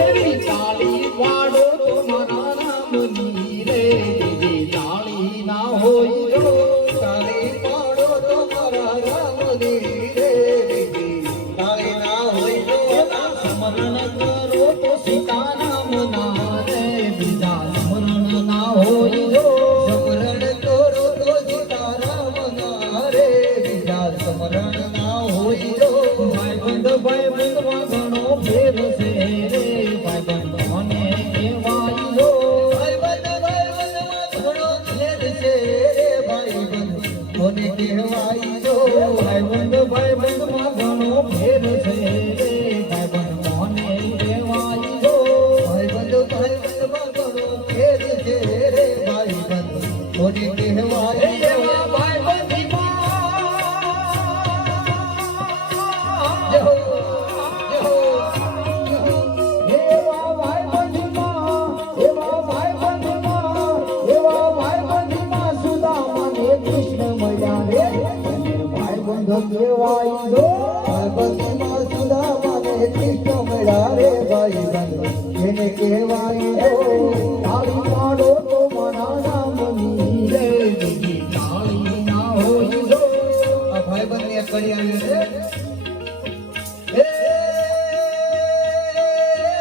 એવી તાળી પાડો તો મારા રામની રે બીજી તાળી ના હોય જો તાળી પાડો તો મારા રામની રે બીજી તાળી ના હોય તો સ્મરણ કરો તો સીતારામ ના રે બીજા સ્મરણ ના હોય જો સ્મરણ કરો તો સીતારામ ના રે બીજા સ્મરણ ના હોય તો ભાઈબંધ ભાઈબંધમાં ઘણો ભેદ છે રે ભાઈબંધ મને કહેવાય જો ભાઈબંધમાં ઘણો ભેદ છે રે ભાઈબંધ કોને કહેવાય તો ભાઈબંધ ભાઈબંધમાં ઘણો ભેદ છે રે ભાઈબંધ મને કહેવાય જો ભાઈબંધમાં ઘણો ભેદ છે રે ભાઈબંધ કોને કહેવાય એવા ભાઈબંધીમાં જહો એવા ભાઈબંધીમાં સુદામાને કૃષ્ણ મળ્યા રે ભાઈબંધ કહેવાય જો ભાઈબંધમાં સુદામાને કૃષ્ણ મળ્યા રે ભાઈબંધ એને કહેવાય તો તાળી પાડો તો મારા રામની રે બીજી તાળી ના હોય જો આ ભાઈબંધને કરી આવ્યું છે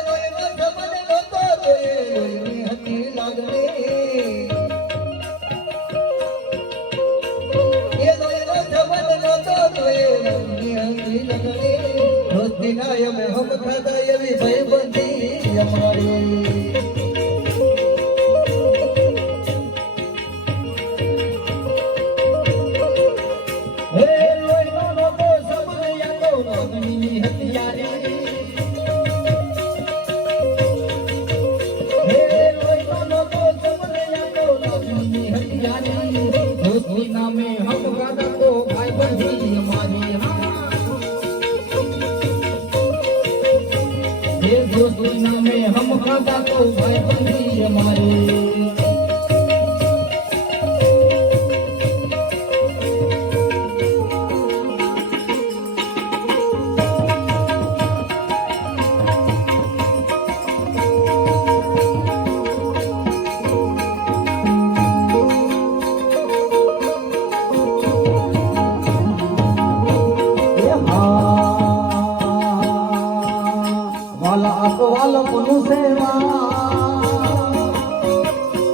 લોહીમાં સંબંધ નહોતો તો એ લોહીની હતી લાગણી એ લોહીનો સંબંધ નહોતો તો એ લોહીની હતી લાગણી દોસ્તીના અમે હમ ખાતા એવી ભાઈબંધી અમારી હે લોહીનો નહોતો સંબંધ યાદો લાગણીની હથિયારી હે લોહીનો નહોતો સંબંધ યાદો લાગણીની હથિયારી દોસ્તી નામે હમ ગાતા તો ભાઈબંધી અમારી ये दोस्ती नामे हम खाता तो भाईबंधी हमारी